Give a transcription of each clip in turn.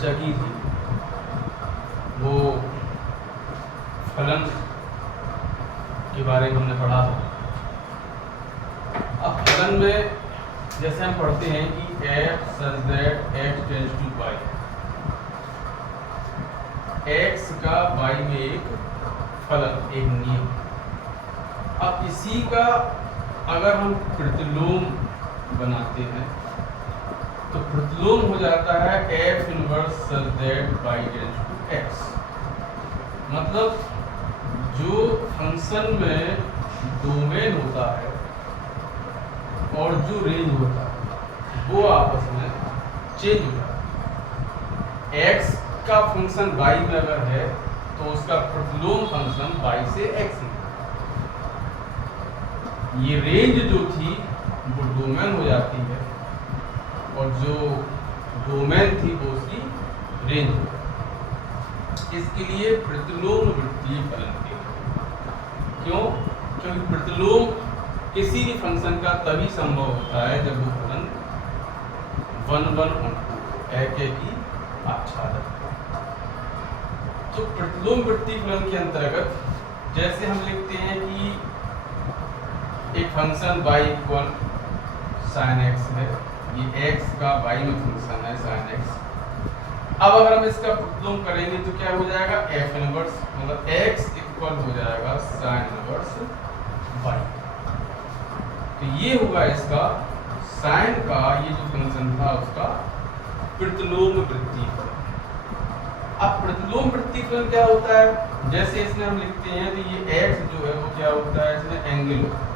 चर्चा की थी वो फलन के बारे में हमने पढ़ा था। अब फलन में जैसे हम पढ़ते हैं कि f such that x tends to y, x का y में एक फलन, एक नियम। अब इसी का अगर हम प्रतिलोम बनाते हैं तो प्रतिलोम हो जाता है f inverse such that y tends to x। मतलब जो फंक्शन में डोमेन होता है और जो रेंज होता है वो आपस में चेंज होता है। x का फंक्शन y में अगर है तो उसका प्रतिलोम फंक्शन y से x है। ये रेंज जो थी वो डोमेन हो जाती है और जो डोमेन थी वो उसकी रेंज हो जाती है। इसके लिए प्रतिलोम वृत्तीय फलन के क्यों? क्योंकि प्रतिलोम किसी भी फंक्शन का तभी संभव होता है जब वो फलन 1 एक ही आच्छादक। तो प्रतिलोम वृत्तीय फलन के अंतर्गत जैसे हम लिखते हैं कि एक function y equal sine x है, ये x का y में फंक्शन है साइन x। अब अगर हम इसका प्रतिलोम करेंगे तो क्या हो जाएगा, f इनवर्स, मतलब x इक्वल हो जाएगा साइन इनवर्स y। तो ये होगा इसका साइन का ये जो फंक्शन था उसका प्रतिलोम वृत्तीय फलन। अब प्रतिलोम वृत्तीय फलन क्या होता है, जैसे इसमें हम लिखते हैं तो ये x जो है वो क्या होता है, इसमें एंगल होता है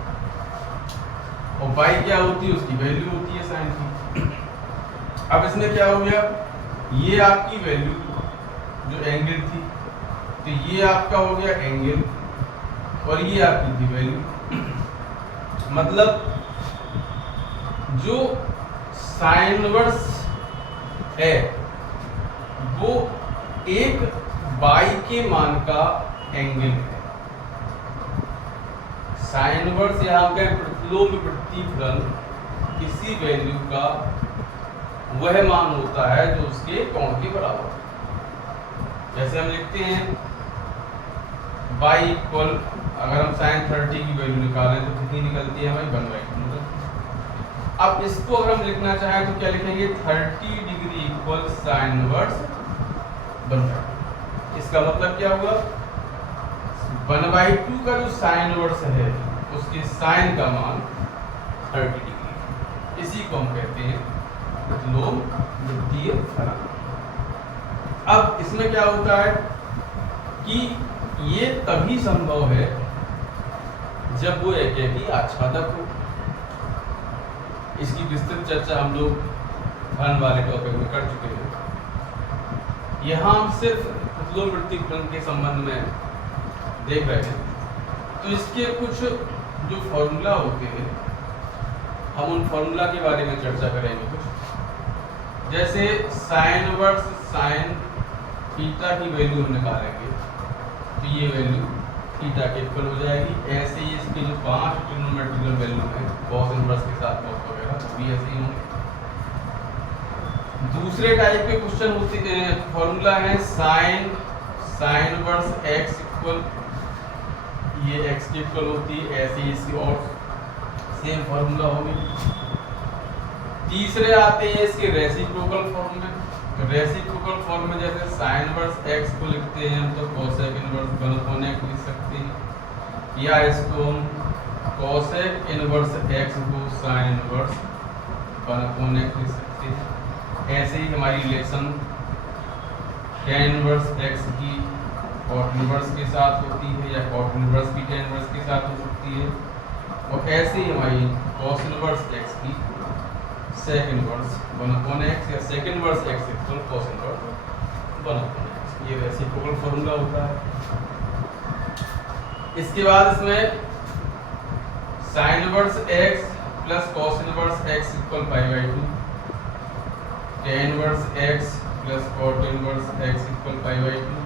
और y क्या होती है, उसकी वैल्यू होती है साइन की। अब इसमें क्या हो गया, ये आपकी वैल्यू जो एंगल थी तो ये आपका हो गया एंगल और ये आपकी थी वैल्यू। मतलब जो साइन इनवर्स है वो एक y के मान का एंगल है। साइन इनवर्स यहाँ का प्रतिलोम वृत्तीय फलन किसी वैल्यू का वह मान होता है जो उसके कोण के बराबर है। जैसे हम लिखते हैं y इक्वल, अगर हम साइन 30 की वैल्यू निकालें तो कितनी निकलती है हमें 1/2। अब इसको अगर हम लिखना चाहें तो क्या लिखेंगे, 30 डिग्री इक्वल साइन इनवर्स 1/2। इसका मतलब क्या हुआ, 1/2 का जो साइन इनवर्स है उसके साइन का मान 30 डिग्री। इसी को हम कहते हैं प्रतिलोम वृत्तीय फलन। अब इसमें क्या होता है कि ये तभी संभव है जब वो एक ही आच्छादक हो। इसकी विस्तृत चर्चा हम लोग घन वाले टॉपिक में कर चुके हैं। यहाँ हम सिर्फ प्रतिलोम वृत्तीय फलन के संबंध में देख रहे हैं। तो इसके कुछ जो फॉर्मूला होते हैं हम उन फॉर्मूला के बारे में चर्चा करेंगे। कुछ जैसे साइन इनवर्स साइन थीटा की वैल्यू हम निकालेंगे तो ये वैल्यू थीटा के इक्वल हो जाएगी। ऐसे ही इसके जो 5 ट्रिग्नोमेट्रिकल वैल्यू है कॉस इनवर्स के साथ कॉस वगैरह तो भी ऐसे ही होंगे। दूसरे टाइप के क्वेश्चन होते हैं, फॉर्मूला है साइन इनवर्स x इक्वल, ये x के इक्वल होती है। ऐसे ही इसकी और सेम फॉर्मूला होगी। तीसरे आते हैं इसके रेसिप्रोकल फॉर्म में। तो रेसिप्रोकल फॉर्म में जैसे साइन इनवर्स x को लिखते हैं तो कोसेक इनवर्स 1/x लिख सकते हैं, या इसको हम कोसेक इनवर्स x को साइन इनवर्स 1/x लिख सकते हैं। ऐसे ही हमारी रिलेशन tan इनवर्स x की cot इनवर्स के साथ होती है या cot इनवर्स की tan इनवर्स के साथ हो सकती है। और ऐसे ही हमारी cos इनवर्स x की sec इनवर्स 1/x या sec inverse x equal cos inverse 1/x। ये रेसिप्रोकल फॉर्मूला होता है। इसके बाद इसमें sin inverse x plus cos inverse x equal π/2, tan inverse x plus cot inverse x equal π/2,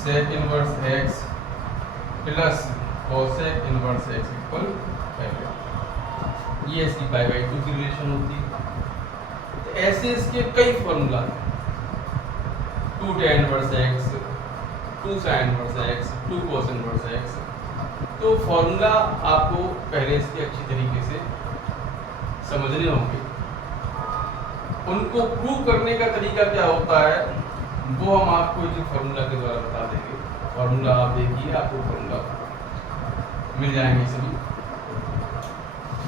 sec inverse x plus cosec inverse x equal π/2। ये इसकी π/2 की relation होती है। तो ऐसे इसके कई फॉर्मूला हैं। 2 tan inverse x, 2 sin inverse x, 2 cos inverse x। तो फॉर्मूला आपको पहले इसके अच्छी तरीके से समझने होंगे। उनको प्रूव करने का तरीका क्या होता है वो हम आपको इस फॉर्मूला के द्वारा बता देंगे। फॉर्मूला आप देखिए, आपको फॉर्मूला मिल जाएंगे सभी।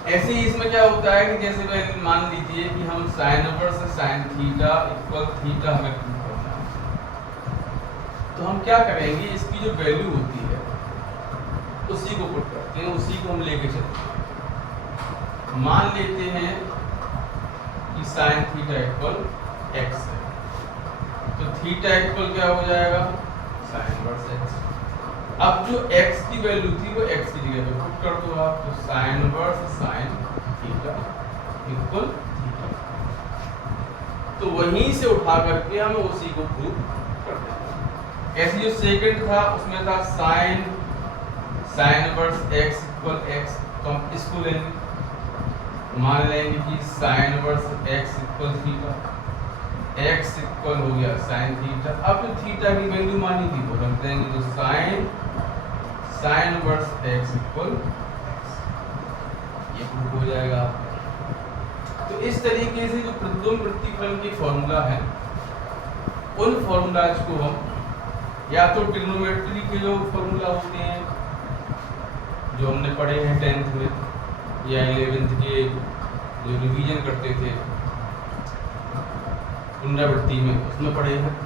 ऐसे ही इसमें क्या होता है कि जैसे पहले मान लीजिए कि हम sign inverse sine theta equal theta हमें प्रूव करना है, तो हम क्या करेंगे, इसकी जो वैल्यू होती है उसी को पुट करते हैं, उसी को हम लेके चलते हैं। मान लेते हैं कि साइन थीटा इक्वल एक्स है, तो थीटा इक्वल क्या हो जाएगा, साइन इनवर्स एक्स। अब जो x की वैल्यू थी वो x की जगह पे पुट कर दो आप, तो sign inverse sine theta equal theta. तो वहीं से उठा करके हम उसी को प्रूव कर देंगे। ऐसे जो सेकंड था उसमें था sign inverse x equal x, तो हम इसको लेंगे, मान लेंगे कि sign inverse x equal theta, x equal हो गया साइन थीटा। अब जो थीटा की वैल्यू मानी थी वो रख देंगे, तो sign inverse x equal x, ये प्रूव हो जाएगा। तो इस तरीके से जो प्रतिलोम प्रतिफलन की फॉर्मूला है उन फॉर्मूलाज को हम या तो ट्रिग्नोमेट्री के जो फॉर्मूला होते हैं जो हमने पढ़े हैं 10th में या 11th के जो रिवीजन करते थे पुनरावृत्ति में, उसमें पढ़े हैं।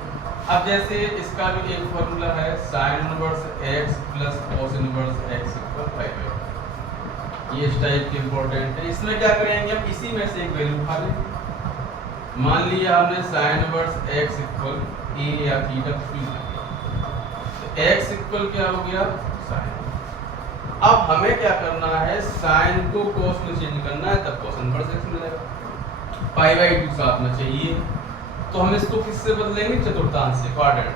अब जैसे इसका जो एक फॉर्मूला है sign inverse x plus cos inverse x equal 5, ये इस टाइप के इंपॉर्टेंट है। इसमें क्या करेंगे, हम इसी में से एक वैल्यू उठा लेंगे। मान लिया हमने sign inverse x equal a या थीटा कुछ, तो x इक्वल क्या हो गया, साइन। अब हमें क्या करना है, साइन को cos में चेंज करना है, तब cos इनवर्स x मिलेगा। पाई बाई 2 साथ में चाहिए, तो हम इसको किससे बदलेंगे, चतुर्थांश से, क्वाड्रेंट।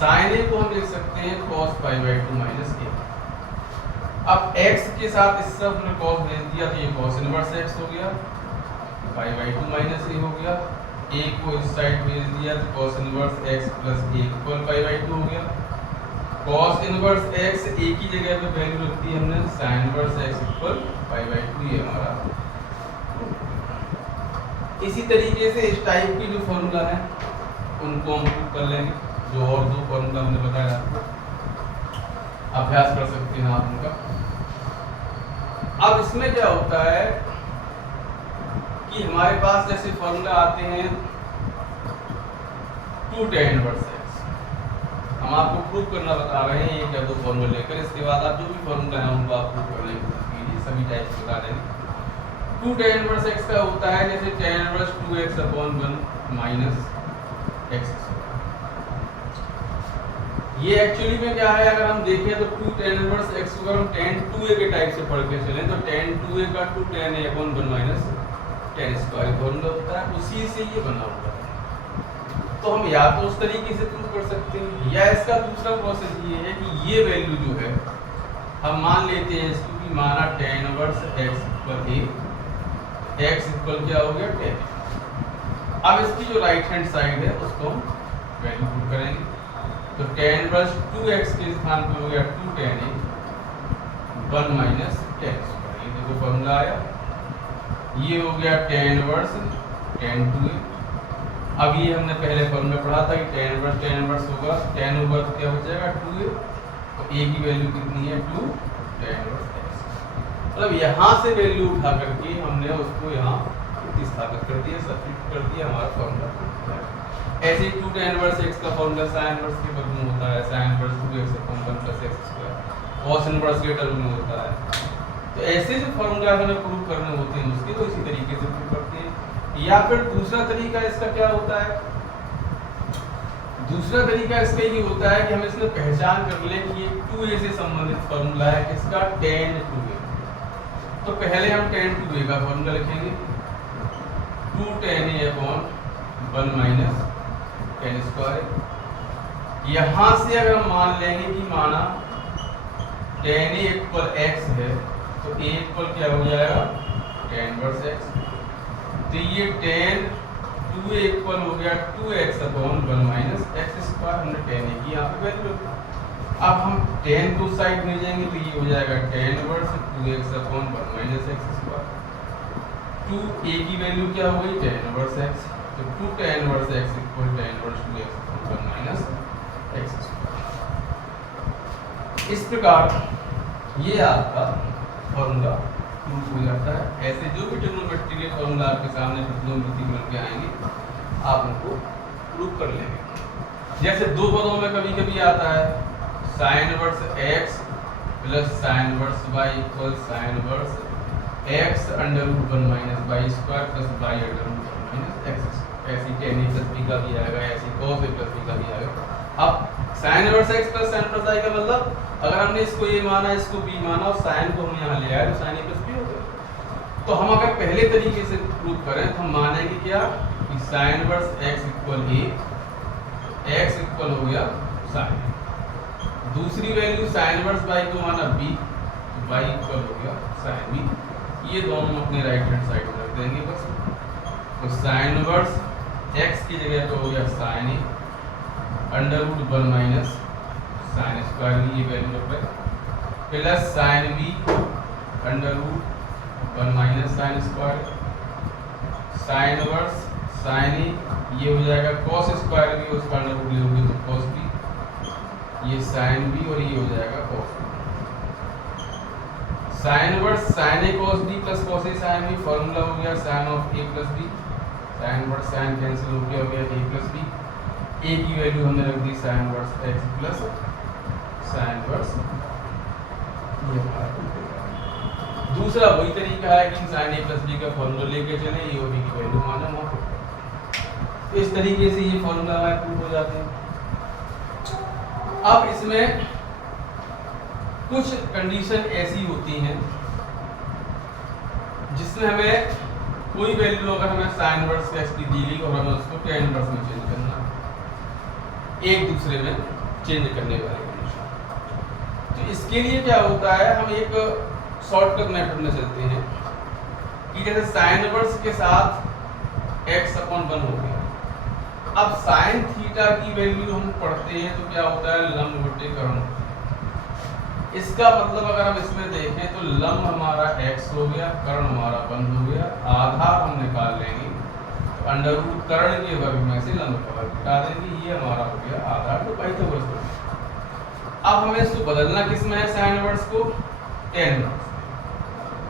साइन a को हम लिख सकते हैं cos pi by 2 minus a। अब x के साथ इस सब ने cos भेज दिया, तो ये cos इनवर्स x हो गया, पाई बाई 2 माइनस a हो गया। a को इस साइड भेज दिया, तो cos inverse x plus a equal pi by 2 हो गया। cos इनवर्स x a की जगह पे वैल्यू रख दी हमने sin inverse x equal pi by 2, ये हमारा। इसी तरीके से इस टाइप की जो फॉर्मूला है उनको हम प्रूव कर लेंगे, जो और दो फॉर्मूला हमने बताया आपको, अभ्यास कर सकते हैं आप उनका। अब इसमें क्या होता है कि हमारे पास जैसे फॉर्मूला आते हैं 2 tan इनवर्स x, हम आपको प्रूव करना बता रहे हैं एक या दो फॉर्मूला लेकर। इसके बाद आप जो भी फॉर्मूला है उनको आप प्रूव करने की कोशिश कीजिए, सभी टाइप से बता देंगे। 2 tan इनवर्स x का होता है जैसे tan inverse 2x upon 1 minus x। ये एक्चुअली में क्या है, अगर हम देखें तो 2 tan इनवर्स x को अगर हम tan 2a के टाइप से पढ़ के चलें तो tan 2a का 2 tan a upon 1 minus tan square formula होता है, उसी से ये बना होता है। तो हम या तो उस तरीके से प्रूव कर सकते हैं, या इसका दूसरा प्रोसेस ये है कि ये वैल्यू जो है हम मान लेते हैं इसको कि माना tan inverse x equal a, x equal क्या हो गया 10। अब इसकी जो राइट हैंड साइड है उसको हम वैल्यू पुट करेंगे, तो tan इनवर्स 2x के स्थान पे हो गया 2 tan a 1 minus tan square. ये देखो फॉर्मूला आया, ये हो गया tan इनवर्स tan 2a। अब ये हमने पहले फॉर्मूला पढ़ा था कि tan इनवर्स होगा, tan होगा तो क्या हो जाएगा 2a, तो a की वैल्यू कितनी है 2 tan इनवर्स x। मतलब यहाँ से वैल्यू उठा करके हमने उसको यहाँ प्रतिस्थापित कर दिया, सब्स्टिट्यूट कर दिया, हमारा फॉर्मूला। ऐसे 2 tan इनवर्स x का फॉर्मूला sin इनवर्स के बदले में होता है, sin inverse 2x upon 1 plus x square, cos inverse के टर्म में होता है। तो ऐसे जो फॉर्मूला हमें प्रूव करने होते हैं उसके, तो इसी तरीके से प्रूव करते हैं। या फिर दूसरा तरीका इसका क्या होता है, दूसरा तरीका इसका ये होता है कि हम इसमें पहचान कर लें कि ये 2a से संबंधित फॉर्मूला है, किसका tan 2a। तो पहले हम tan 2a का फॉर्मूला लिखेंगे, 2 tan a upon 1 minus tan square. यहाँ से अगर हम मान लेंगे कि माना tan a इक्वल x है, तो a इक्वल क्या हो जाएगा tan इनवर्स x। तो ये tan 2a इक्वल हो गया 2x/1 माइनस x स्क्वायर। हमने tan a की यहाँ पे वैल्यू रखी। अब हम tan को साइड में जाएंगे तो ये हो जाएगा tan inverse 2x/1 minus x square. 2a की वैल्यू क्या हो गई tan इनवर्स x, तो 2 tan inverse x equal tan inverse 2x/1 minus x square. इस प्रकार ये आपका फॉर्मूला प्रूफ हो जाता है। ऐसे जो भी ट्रिग्नोमेट्री के फॉर्मूला आपके सामने ट्रिग्नोमेट्री बन के आएंगे आप उनको प्रूफ कर लेंगे। जैसे दो पदों में कभी कभी आता है sin inverse x plus sin inverse y equal sin inverse x under root 1 minus y square plus y under root 1 minus x। ऐसी tan a प्लस b का भी आएगा, ऐसी cos a प्लस b का भी आएगा। अब sin inverse x plus sin inverse y का मतलब अगर हमने इसको a माना, इसको b माना और sin को हम यहाँ ले आए तो sin a प्लस b हो गया। तो हम अगर पहले तरीके से प्रूव करें तो हम मानेंगे क्या कि sin inverse x equal a, x equal हो गया sin। दूसरी वैल्यू sin इनवर्स y को माना b, y इक्वल हो गया sin b। ये दोनों अपने राइट हैंड साइड में रख देंगे बस। तो sin इनवर्स x की जगह पे हो गया sin a under root 1 minus sine square भी, ये वैल्यू रख रहे plus sine B under root 1 minus sine square. Sine inverse sine A ये हो जाएगा cos स्क्वायर भी, उसका अंडर रूट लोगे तो cos बी, ये साइन बी और ये हो जाएगा cos B. Sine inverse sine A cos B plus cos A sine B, formula हो गया sine of A plus B. Sine inverse sine cancel हो गया ए प्लस बी। ए की वैल्यू हमने रख दी sine inverse x plus sine inverse ये हमारा। दूसरा वही तरीका है कि साइन ए प्लस बी का फॉर्मूला लेके चले, ए और बी की वैल्यू माना वहां पर। तो इस तरीके से ये फॉर्मूला हमारे प्रूव हो जाते हैं। अब इसमें कुछ कंडीशन ऐसी होती हैं जिसमें हमें कोई वैल्यू अगर हमें साइन इनवर्स x की दी गई और हमें उसको tan इनवर्स में चेंज करना है, एक दूसरे में चेंज करने वाले कंडीशन। तो इसके लिए क्या होता है, हम एक शॉर्टकट मेथड में चलते हैं कि जैसे साइन इनवर्स के साथ x/1 हो गया। अब साइन थीटा की वैल्यू हम पढ़ते हैं तो क्या होता है लंबवतीकरण। इसका मतलब अगर हम इसमें देखें तो लंब हमारा x हो गया, कर्ण हमारा 1 हो गया, आधार हम निकाल लेंगे तो अंडर रूट कर्ण के वर्ग में से लंब का वर्ग हटा देंगे, ये हमारा हो गया आधार। तो पाइथागोरस। अब हमें इसको बदलना किसमें है साइन इनवर्स को tan इनवर्स।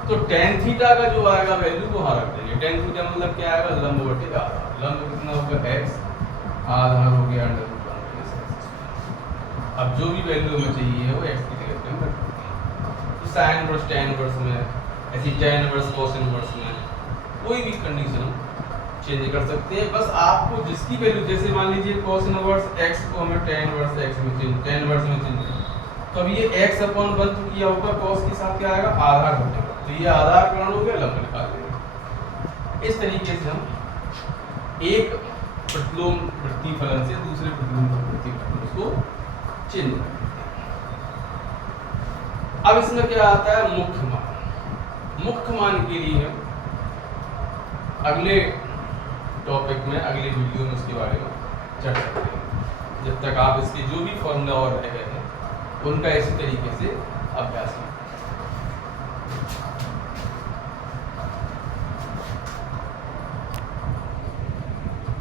तो tan थीटा का जो आएगा वैल्यू वो रख देंगे। tan थीटा मतलब क्या आएगा लंब बटे आधार। लंब कितना होगा x, आधार हो गया अंडर रूट 1 माइनस x। अब जो भी वैल्यू हमें चाहिए वो x की जगह पे हम रख देंगे। तो साइन इनवर्स tan इनवर्स में, ऐसी tan इनवर्स cos इनवर्स में कोई भी कंडीशन हम चेंज कर सकते हैं। बस आपको जिसकी वैल्यू, जैसे मान लीजिए cos इनवर्स x को हमें tan इनवर्स x में चेंज, tan इनवर्स में चेंज करना, तो अब ये x/1 तो किया होगा, cos के साथ क्या आएगा आधार घटेगा, तो ये आधार कर्ण हो गया, लंब निकाल देंगे। इस तरीके से हम एक प्रतिलोम प्रतिफलन से दूसरे प्रतिलोम प्रतिफलन को चेंज कर देते हैं। अब इसमें क्या आता है मुख्य मान। मुख्य मान के लिए अगले टॉपिक में, अगले वीडियो में उसके बारे में चर्चा करेंगे। जब तक आप इसके जो भी फॉर्मूला और रहे हैं उनका इसी तरीके से अभ्यास करें।